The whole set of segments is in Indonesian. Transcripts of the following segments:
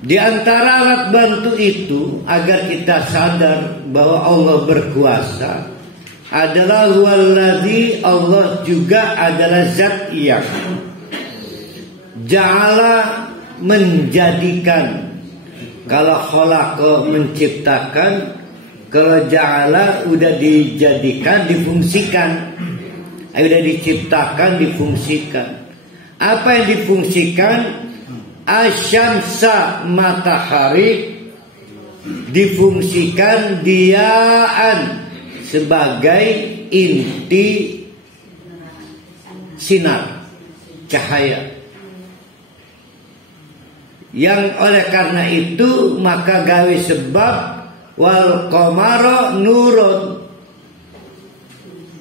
Di antara alat bantu itu agar kita sadar bahwa Allah berkuasa adalah wallazi, Allah juga adalah zat yang ja'ala, menjadikan. Kalau khalaqa menciptakan, kalau ja'ala udah dijadikan, difungsikan. Udah diciptakan, difungsikan. Apa yang difungsikan? Asyamsa, matahari, difungsikan diaan sebagai inti sinar, cahaya. Yang oleh karena itu maka gawe sebab wal qamara nurun,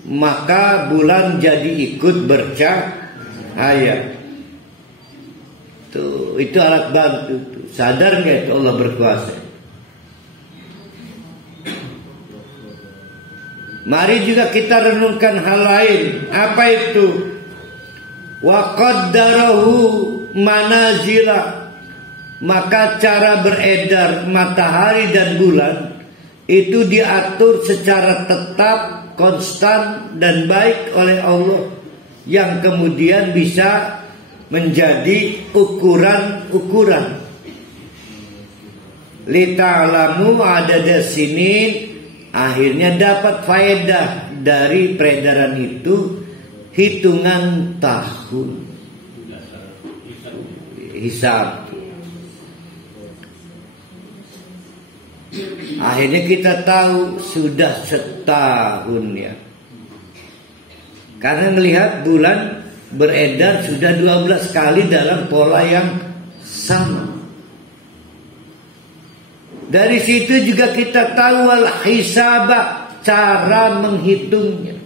maka bulan jadi ikut bercahaya. Tuh, itu alat bantu. Sadar nggak itu Allah berkuasa? Mari juga kita renungkan hal lain. Apa itu? Wa qaddarahu manazila, maka cara beredar matahari dan bulan itu diatur secara tetap, konstan dan baik oleh Allah, yang kemudian bisa menjadi ukuran-ukuran. Lita'lamu adada sinin, akhirnya dapat faedah dari peredaran itu hitungan tahun, hisab. Akhirnya kita tahu sudah setahun ya, karena melihat bulan beredar sudah 12 kali dalam pola yang sama. Dari situ juga kita tahu al-hisaba, cara menghitungnya.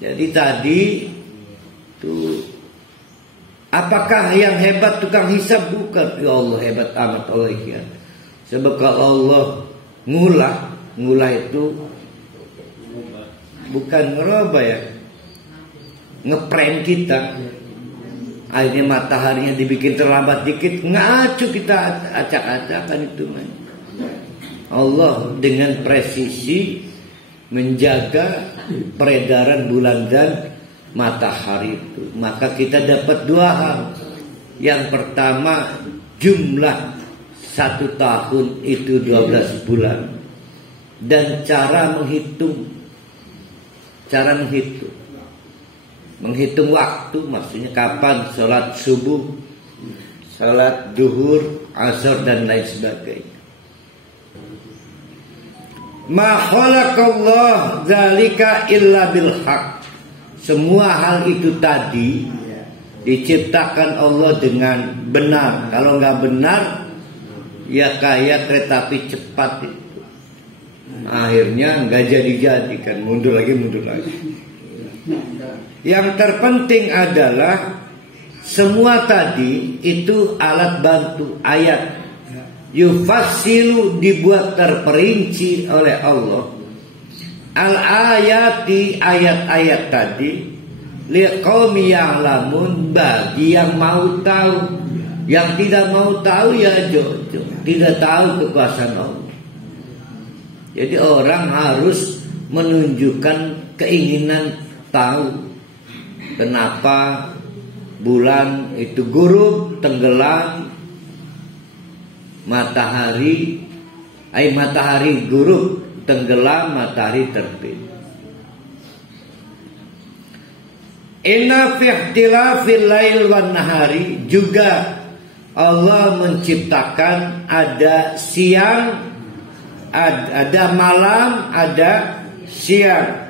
Jadi tadi tuh, apakah yang hebat tukang hisab? Bukan. Ya Allah, hebat amat Allah ya. Sebab kalau Allah ngulah itu bukan ngerubah ya, ngeprank kita. Akhirnya mataharinya dibikin terlambat dikit, ngacu kita acak-acakan itu. Allah dengan presisi menjaga peredaran bulan dan matahari itu. Maka kita dapat dua hal. Yang pertama, jumlah satu tahun itu 12 bulan. Dan cara menghitung. Menghitung waktu, maksudnya kapan sholat subuh, sholat duhur, asar dan lain sebagainya. Ma khalaqallah dzalika illa bil haq. Semua hal itu tadi diciptakan Allah dengan benar. Kalau nggak benar, ya kayak kereta api cepat itu. Akhirnya nggak jadi kan, mundur lagi. Yang terpenting adalah semua tadi itu alat bantu, ayat. Yufassilu, dibuat terperinci oleh Allah. Al-ayati, ayat-ayat tadi, liqaumi ya'lamun, bagi yang mau tahu. Yang tidak mau tahu ya jojo, tidak tahu kekuasaan Allah. Jadi orang harus menunjukkan keinginan tahu kenapa bulan itu gurub, tenggelam, matahari gurub, tenggelam, matahari terbit. Inna fi ikhtilafil lail wan nahari, juga Allah menciptakan ada siang, ada malam, ada siang.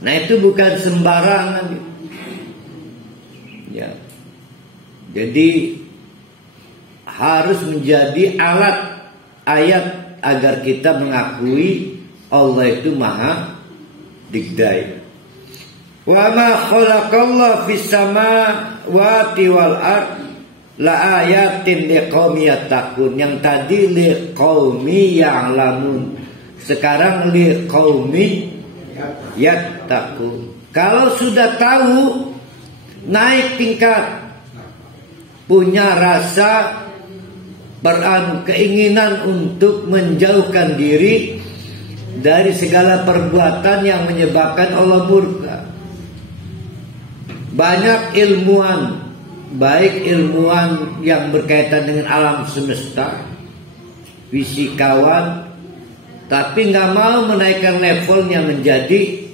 Nah itu bukan sembarangan ya. Jadi harus menjadi alat, ayat agar kita mengakui Allah itu maha digdaya. Wa ma khalaqallahu fis samawati wal ard la ayatin liqaumi yattaqun. Yang tadi liqaumi ya'lamun, sekarang liqaumi yattaqun. Kalau sudah tahu, naik tingkat. punya rasa keinginan untuk menjauhkan diri dari segala perbuatan yang menyebabkan Allah murka. Banyak ilmuwan, baik ilmuwan yang berkaitan dengan alam semesta, fisikawan, tapi nggak mau menaikkan levelnya menjadi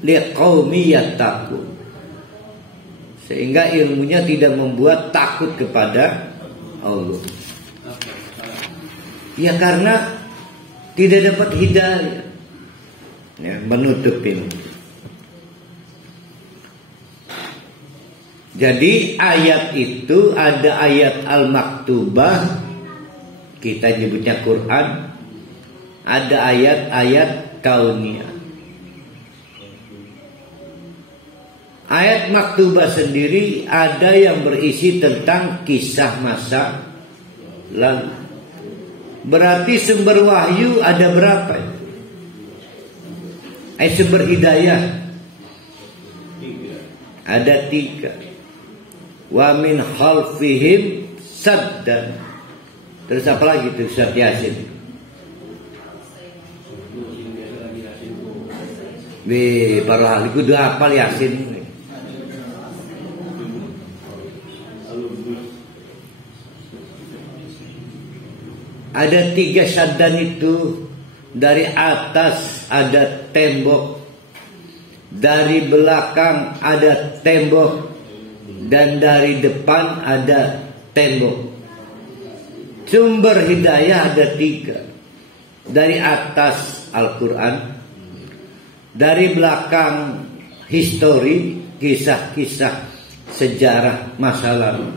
liqaumi yattaqun, sehingga ilmunya tidak membuat takut kepada Allah. Ya karena tidak dapat hidayah, ya, menutup ini. Jadi ayat itu ada ayat al-maktubah, kita nyebutnya Quran, ada ayat-ayat kauniyah. Ayat maktubah sendiri ada yang berisi tentang kisah masa lalu. Berarti sumber wahyu ada berapa? Sumber hidayah ada 3. Wa min khalfihim saddan. Terus apa lagi itu surat Yasin? Para ahli kudu hafal Yasin. Ada 3 saddan itu. Dari atas ada tembok, dari belakang ada tembok, dan dari depan ada tembok. Sumber hidayah ada 3. Dari atas Al-Quran, dari belakang histori, kisah-kisah sejarah masa lalu.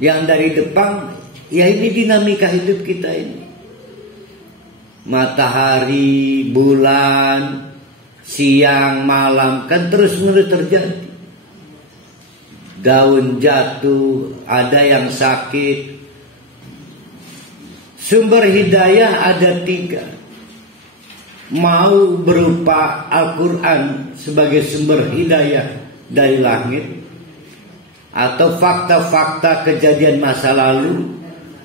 Yang dari depan, ya ini dinamika hidup kita ini. Matahari, bulan, siang, malam, kan terus-menerus terjadi. Daun jatuh, ada yang sakit. Sumber hidayah ada 3. Mau berupa Al-Quran sebagai sumber hidayah dari langit, atau fakta-fakta kejadian masa lalu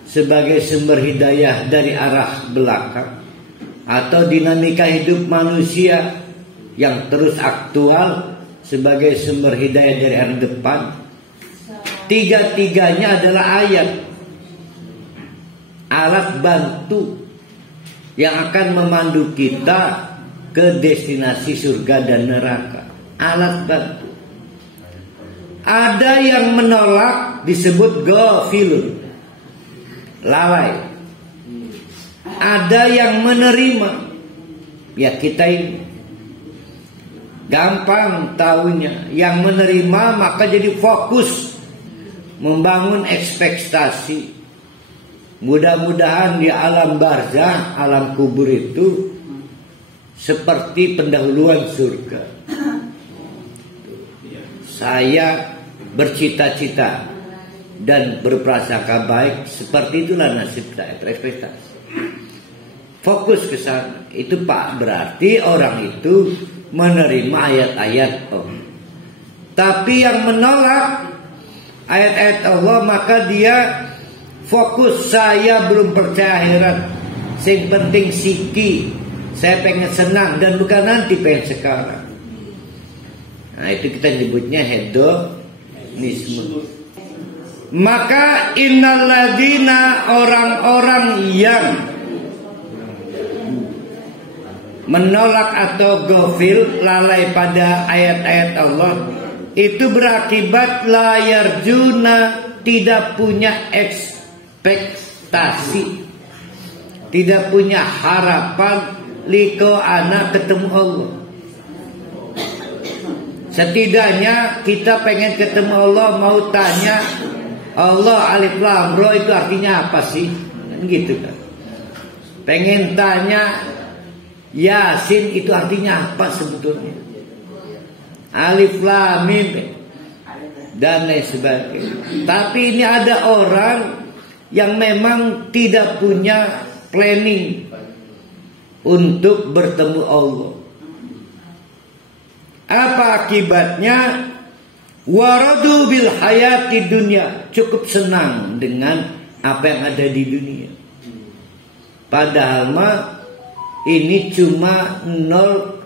sebagai sumber hidayah dari arah belakang, atau dinamika hidup manusia yang terus aktual sebagai sumber hidayah dari arah depan. 3-tiganya adalah ayat, alat bantu yang akan memandu kita ke destinasi surga dan neraka. Alat bantu. Ada yang menolak, disebut ghafilun, lalai. Ada yang menerima, ya kita ini gampang tahunya. Yang menerima maka jadi fokus membangun ekspektasi. Mudah-mudahan di alam barzah, alam kubur itu seperti pendahuluan surga. Saya bercita-cita dan berprasangka baik, seperti itulah nasib saya, terekspektasi. Fokus ke sana. Itu Pak, berarti orang itu menerima ayat-ayat Allah. Tapi yang menolak ayat-ayat Allah, maka dia fokus, saya belum percaya akhirat, yang penting siki, saya pengen senang dan bukan nanti, pengen sekarang. Nah itu kita nyebutnya hedonisme. Maka innalladzina, orang-orang yang menolak atau ghafil, lalai pada ayat-ayat Allah, itu berakibat la yarjuna, tidak punya ekspektasi, tidak punya harapan liko anak ketemu Allah. Setidaknya kita pengen ketemu Allah, mau tanya Allah alif lam ra itu artinya apa sih? Gitu kan. Pengen tanya Yasin itu artinya apa sebetulnya? Alif lam mim dan lain sebagainya. Tapi ini ada orang yang memang tidak punya planning untuk bertemu Allah. Apa akibatnya? Waradu bil hayati dunia, cukup senang dengan apa yang ada di dunia. Padahal mah ini cuma 0,1%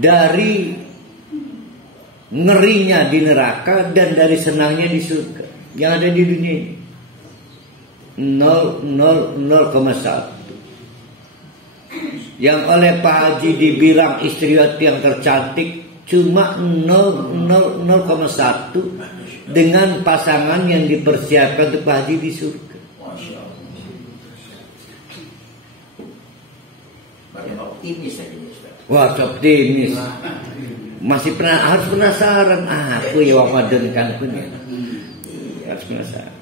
dari ngerinya di neraka dan dari senangnya di surga yang ada di dunia ini. 0,1. Yang oleh Pak Haji dibilang istriwati yang tercantik cuma 0,1 dengan pasangan yang dipersiapkan untuk Pak Haji di surga. Optimis aja Ustaz. Wah, optimis. Masih harus penasaran. Aku ya wamadun kan punya. Harus penasaran.